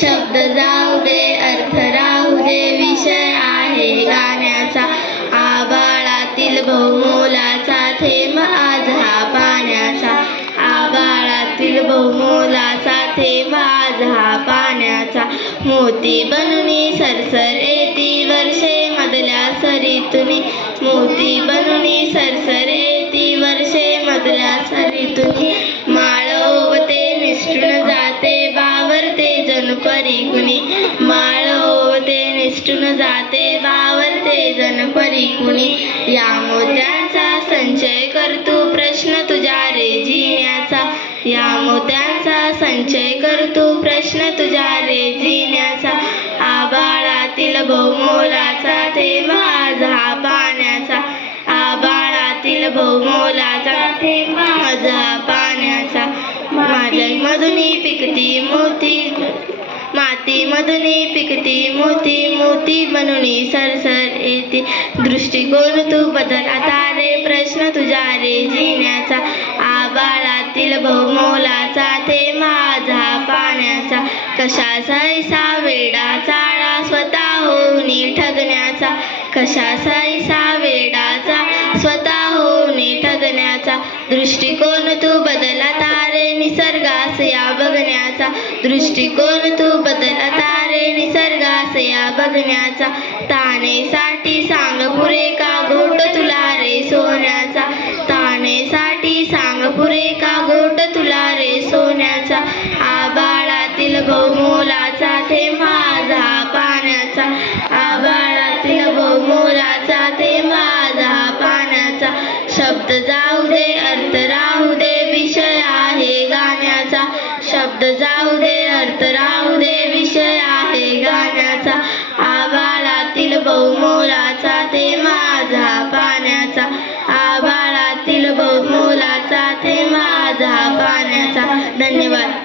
शब्द जाऊ दे अर्थ राहू दे, विषय आहे गाण्याचा. आभाळातील बहुमोलाचा थेंब आज हा पाण्याचा. आभाळातील बहुमोलाचा थेंब आज हा पाण्याचा. मोती बनूनी सरसर येती वर्षे मधल्या सरीतुनी. मोती बनूनी सरसर येती वर्षे मधल्या सरीतुनी. माळ ओवते निसटून जाते बावरते जणू परी कुणी. माळ ओवते निसटून जाते बावरते जणू परी कुणी. या मोत्यांचा संचय कर तू प्रश्न तुझ्या रे जिण्याचा. या मोत्यांचा संचय कर तू प्रश्न तुझ्या रे जिण्याचा. आभाळातील बहुमोलाचा थेंब आज हा पाण्याचा. आभाळातील बहुमोलाचा थेंब आज हा पाण्याचा. माझ्या मधुनी पिकती मोती, माती मधुनी पिकती मोती. मोती बनूनी सरसर येते. दृष्टिकोन तू बदला तारे प्रश्न तुझ्या रे जिण्याचा. आभाळातील बहुमोलाचा थेंब आज हा पाण्याचा. कशाचा वेडा चाळा स्वतः होऊनी ठगण्याचा. कशाचा वेडाचा स्वतः होऊनी ठगण्याचा. दृष्टिकोन तू बदला तारे निसर्गास या बघण्याचा. दृष्टिकोन तू बदला तारे निसर्गास या बघण्याचा. तानेसाठी सांग पुरे का घोट तुला रे सोन्याचा. तानेसाठी सांग पुरे का घोट तुला रे सोन्याचा. आभाळातील बहुमोलाचा थेंब आज हा पाण्याचा. आभाळातील बहुमोलाचा थेंब आज हा पाण्याचा. शब्द जाऊ दे अर्थ राहू दे, विषय आहे गाण्याचा. शब्द जाऊ दे अर्थ राहू दे, विषय आहे गाण्याचा. आभाळातील बहुमोलाचा थेंब आज हा पाण्याचा. आभाळातील बहुमोलाचा थेंब आज हा पाण्याचा. धन्यवाद.